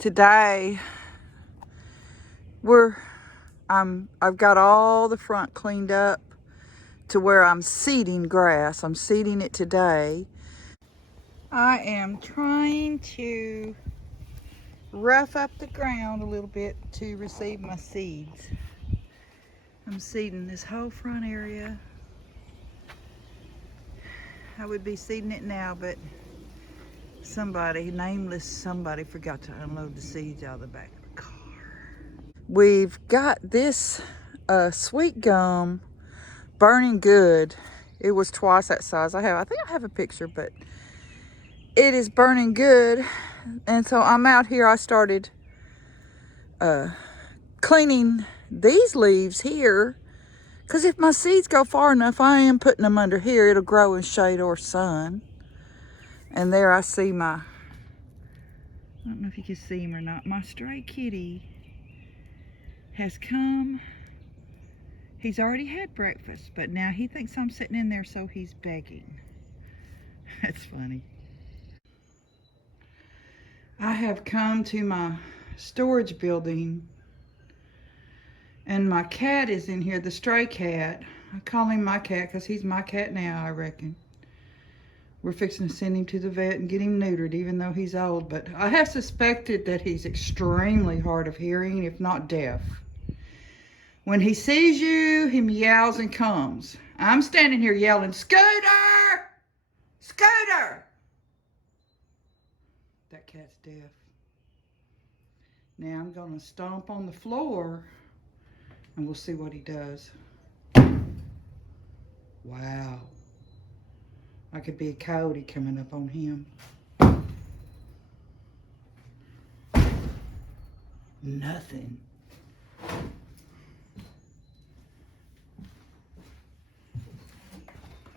Today I've got all the front cleaned up to where I'm seeding grass. I'm seeding it today. I am trying to rough up the ground a little bit to receive my seeds. I'm seeding this whole front area. I would be seeding it now, but somebody, nameless somebody, forgot to unload the seeds out of the back of the car. We've got this sweet gum burning good. It was twice that size. I think I have a picture, but it is burning good. And so I'm out here. I started cleaning these leaves here, because if my seeds go far enough, I am putting them under here. It'll grow in shade or sun. And there I see I don't know if you can see him or not, my stray kitty has come. He's already had breakfast, but now he thinks I'm sitting in there, so he's begging. That's funny. I have come to my storage building, and my cat is in here, the stray cat. I call him my cat because he's my cat now, I reckon. We're fixing to send him to the vet and get him neutered, even though he's old. But I have suspected that he's extremely hard of hearing, if not deaf. When he sees you, he meows and comes. I'm standing here yelling, "Scooter! Scooter!" That cat's deaf. Now I'm going to stomp on the floor and we'll see what he does. Wow. I could be a coyote coming up on him. Nothing.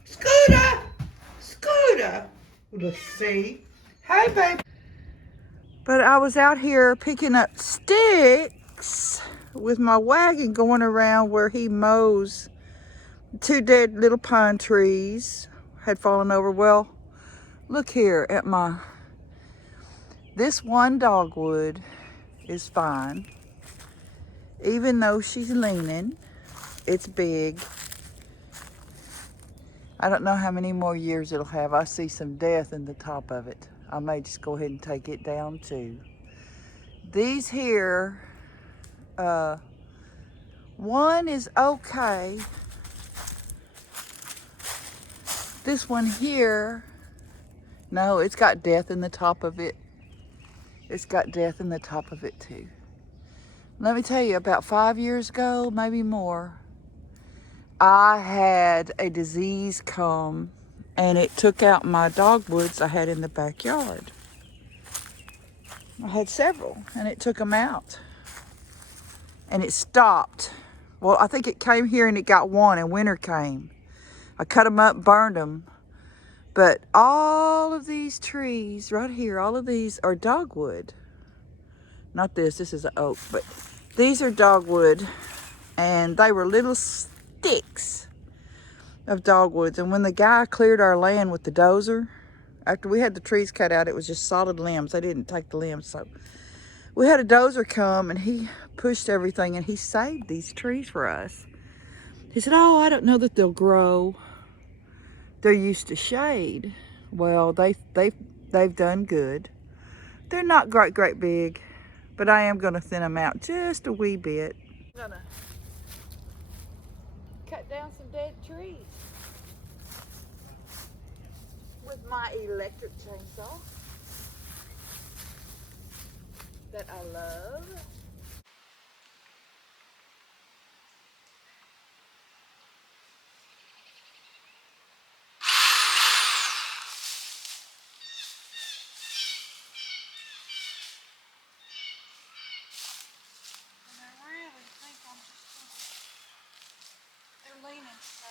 Scooter! Scooter! Let's see. Hey, babe. But I was out here picking up sticks with my wagon going around where he mows. 2 dead little pine trees had fallen over. Well, look here at this one dogwood is fine. Even though she's leaning, it's big. I don't know how many more years it'll have. I see some death in the top of it. I may just go ahead and take it down too. These here, one is okay. This one here, no, it's got death in the top of it. It's got death in the top of it too. Let me tell you, about 5 years ago, maybe more, I had a disease come and it took out my dogwoods I had in the backyard. I had several and it took them out. And it stopped. Well, I think it came here and it got one and winter came. I cut them up, burned them. But all of these trees right here, all of these are dogwood. Not this is an oak, but these are dogwood. And they were little sticks of dogwoods. And when the guy cleared our land with the dozer, after we had the trees cut out, it was just solid limbs. They didn't take the limbs, so we had a dozer come and he pushed everything and he saved these trees for us. He said, "Oh, I don't know that they'll grow. They're used to shade." Well, they've done good. They're not great big, but I am going to thin them out just a wee bit. I'm going to cut down some dead trees with my electric chainsaw that I love. Leaning so.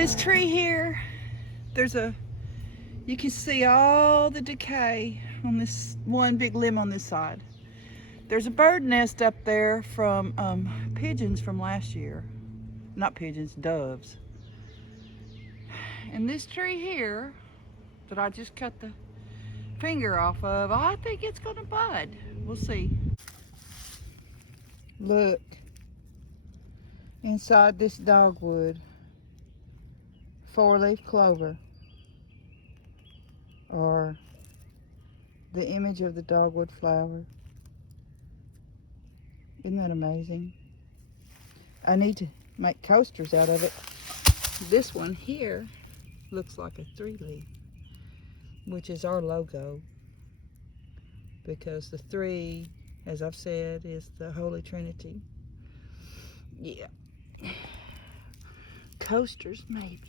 This tree here, you can see all the decay on this one big limb on this side. There's a bird nest up there from pigeons from last year. Not pigeons, doves. And this tree here that I just cut the finger off of, I think it's gonna bud. We'll see. Look, inside this dogwood, 4-leaf clover, or the image of the dogwood flower. Isn't that amazing? I need to make coasters out of it. This one here looks like a 3-leaf, which is our logo, because the 3, as I've said, is the Holy Trinity. Yeah. Coasters, maybe.